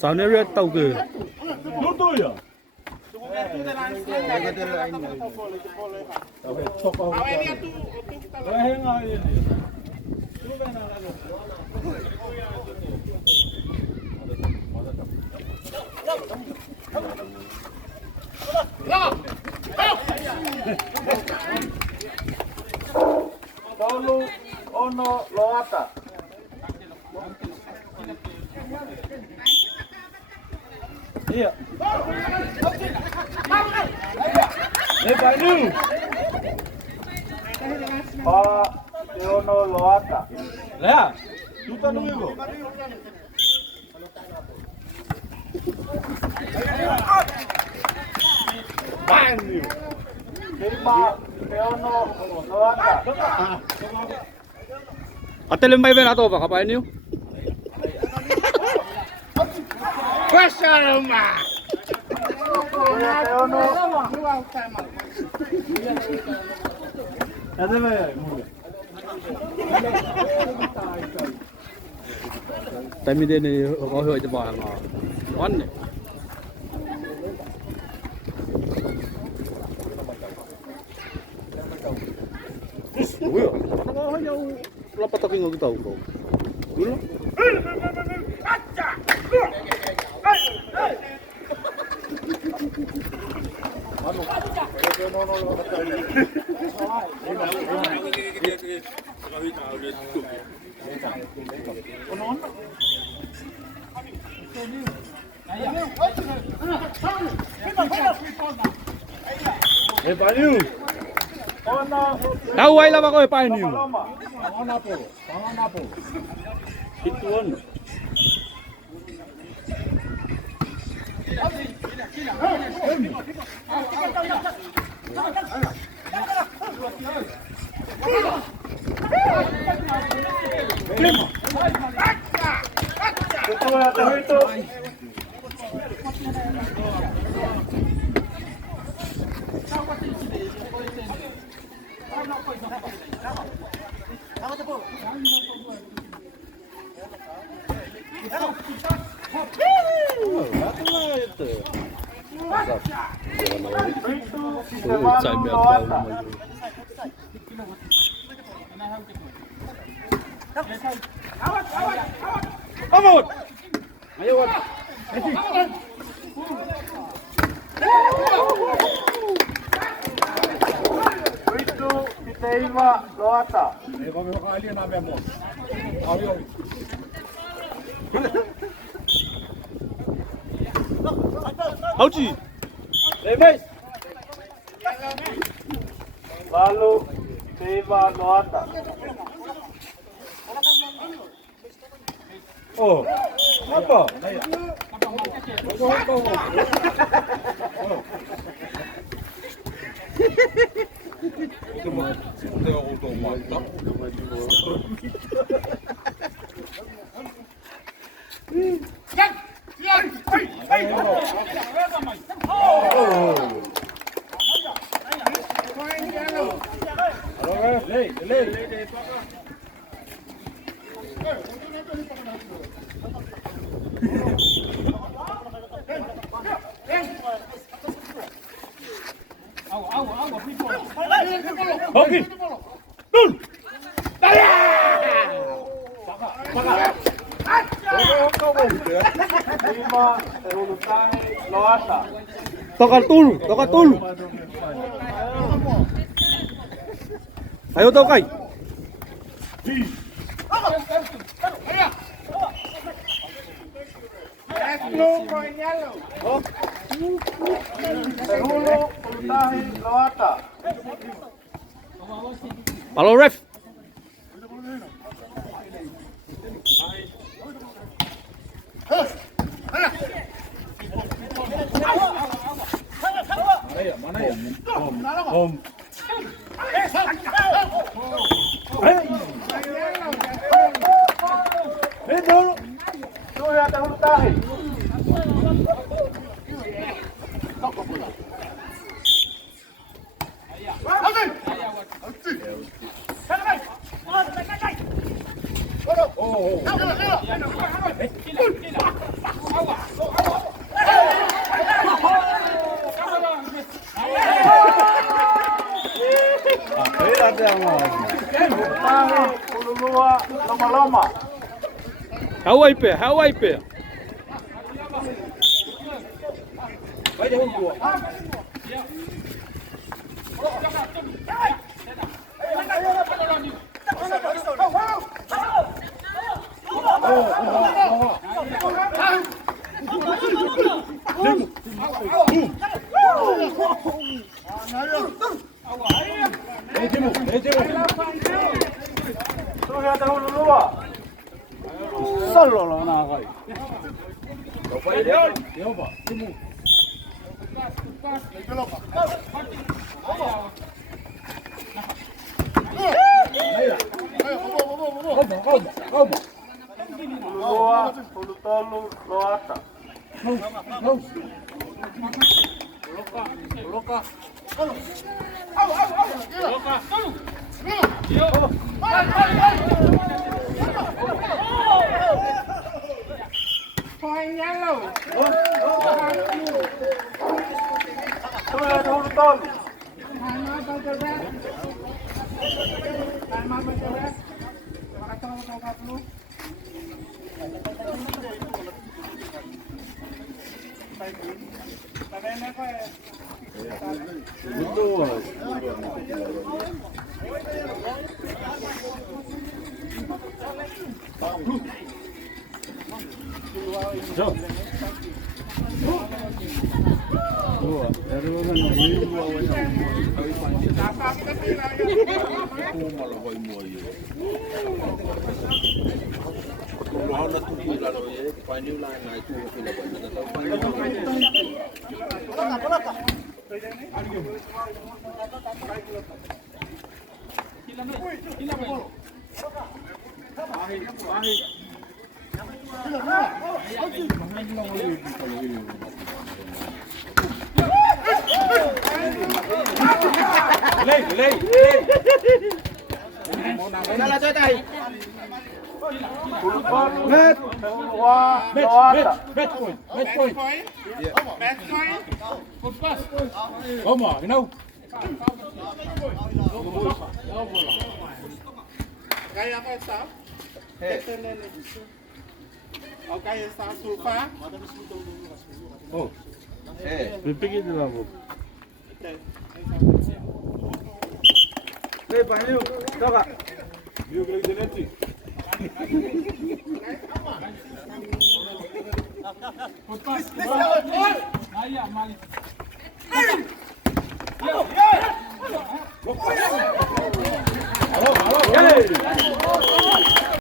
Sana red tau ke? Luto ya? Dulu ono Loata. Iya. Lebayu. Pak Yono Loata. Lah, juta dulu itu. Bang you. Pak Yono Loata. Ate lembay ba nato ba kapain niyo? Pasa Loma. Yono. Ada ba? Time din ni ko hoy de ba nga. Wan ni. Uy, ano ka yaw lapat ako ng tao ko. Gulo. Lebayu. Ono. Naway lang ako pain niyo. Ono po. Ono po. Ituon. Ito. Amot. Ayun. Itu diterima Loata. Kami kali nabi mo. Ayo. Hauji. Lemes. Lalu diterima Loata. Oh, apa? Itu mah sudah otomatis. Oke. Dul. Daya. Tokat tul. Ayo tau kai. Halo ref. Mana ya? Om. Dulu. Tuh ya tahu tahi. Loma. Hawaii pé. Vai derrubar. 썰러라 나가. Loata. Poloka. Loma, genau. Kaya ka sa? Okay, sa sulfa. 몇 Đây, phải lưu. Đâu ạ? Lưu cái gì lên chị? 개.